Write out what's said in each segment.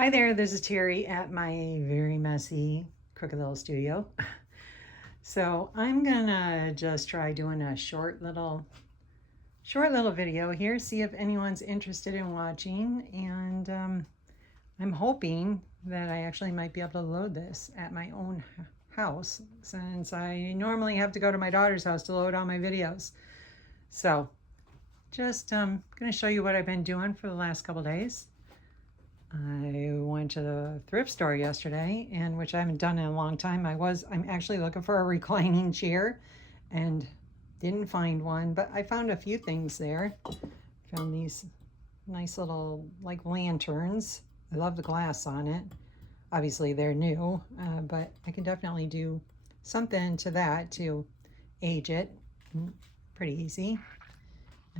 Hi there, this is Terry at my very messy Crooked Little Studio. So I'm gonna just try doing a short little video here, see if anyone's interested in watching, and I'm hoping that I actually might be able to load this at my own house since I normally have to go to my daughter's house to load all my videos. So just gonna show you what I've been doing for the last couple days. I went to the thrift store yesterday, and which I haven't done in a long time. I'm actually looking for a reclining chair and didn't find one, but I found a few things there. Found these nice little like lanterns. I love the glass on it. Obviously they're new, but I can definitely do something to that to age it. Pretty easy.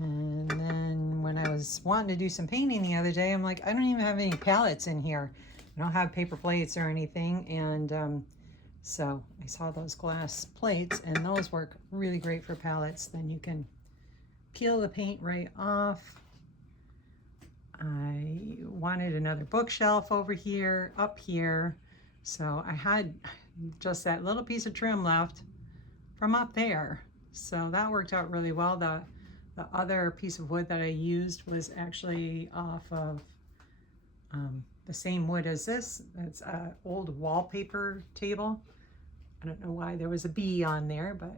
And then when I was wanting to do some painting the other day, I'm like, I don't even have any palettes in here. I don't have paper plates or anything. And so I saw those glass plates, and those work really great for palettes. Then you can peel the paint right off. I wanted another bookshelf over here, up here. So I had just that little piece of trim left from up there. So that worked out really well. The other piece of wood that I used was actually off of the same wood as this. It's an old wallpaper table. I don't know why there was a bee on there, but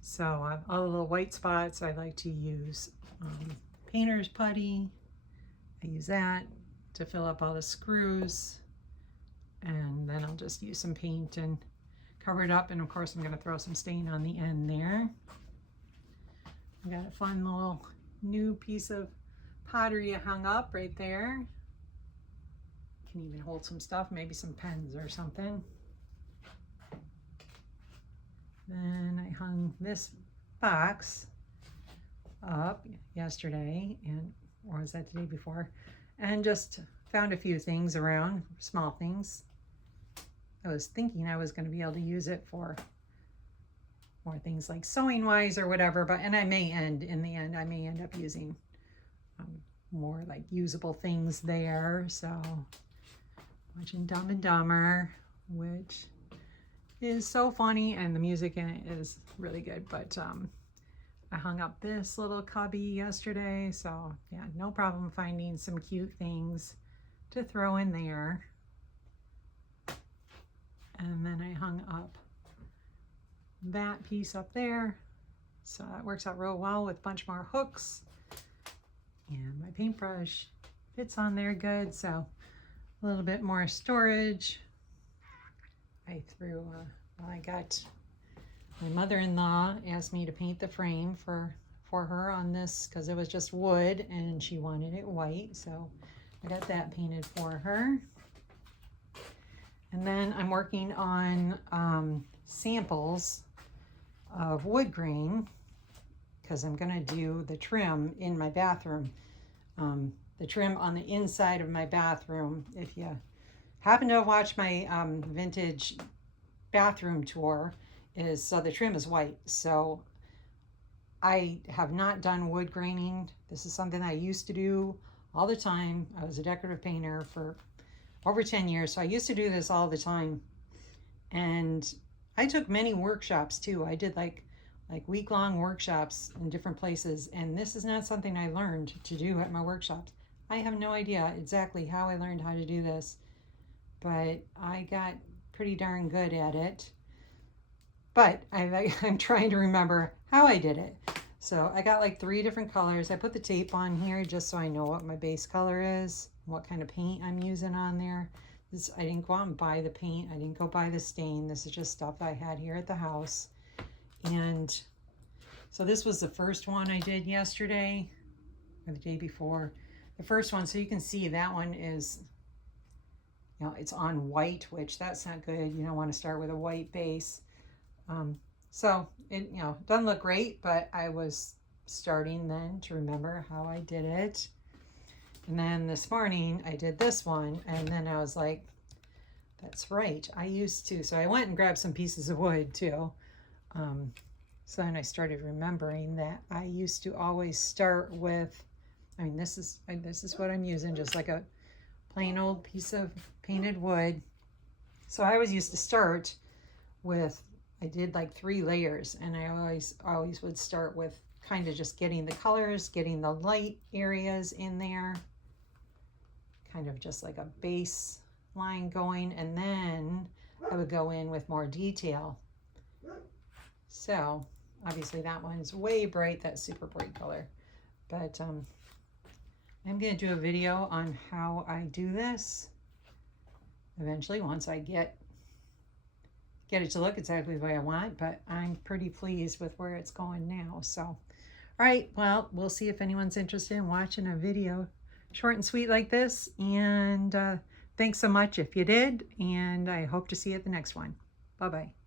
so all the little white spots I like to use painter's putty. I use that to fill up all the screws, and then I'll just use some paint and cover it up, and of course I'm going to throw some stain on the end there. I got a fun little new piece of pottery hung up right there. Can even hold some stuff, maybe some pens or something. Then I hung this box up yesterday, or was that the day before? And just found a few things around, small things. I was thinking I was going to be able to use it for more things like sewing wise or whatever, but in the end I may end up using more like usable things there. So watching Dumb and Dumber, which is so funny, and the music in it is really good. But I hung up this little cubby yesterday, so yeah, no problem finding some cute things to throw in there. And then I hung up that piece up there, so that works out real well with a bunch more hooks, and my paintbrush fits on there good, so a little bit more storage. I got my mother-in-law asked me to paint the frame for her on this because it was just wood and she wanted it white, so I got that painted for her. And then I'm working on samples of wood grain because I'm gonna do the trim in my bathroom. The trim on the inside of my bathroom. If you happen to have watched my vintage bathroom tour, so the trim is white. So I have not done wood graining. This is something I used to do all the time. I was a decorative painter for over 10 years, so I used to do this all the time. And I took many workshops too. I did like week-long workshops in different places, and this is not something I learned to do at my workshops. I have no idea exactly how I learned how to do this, but I got pretty darn good at it. But I'm trying to remember how I did it. So I got like 3 different colors. I put the tape on here just so I know what my base color is, what kind of paint I'm using on there. I didn't go out and buy the paint. I didn't go buy the stain. This is just stuff I had here at the house. And so this was the first one I did yesterday or the day before. The first one, so you can see that one is, it's on white, which that's not good. You don't want to start with a white base. So it, doesn't look great, but I was starting then to remember how I did it. And then this morning I did this one, and then I was like, that's right, I used to. So I went and grabbed some pieces of wood too. So then I started remembering that I used to always start with, this is what I'm using, just like a plain old piece of painted wood. So I always used to start with, I did like 3 layers, and I always would start with kind of just getting the colors, getting the light areas in there, kind of just like a base line going, and then I would go in with more detail. So obviously that one's way bright, that super bright color, but I'm going to do a video on how I do this eventually once I get it to look exactly the way I want, but I'm pretty pleased with where it's going now. So, all right, well, we'll see if anyone's interested in watching a video short and sweet like this, and thanks so much if you did, and I hope to see you at the next one. Bye-bye.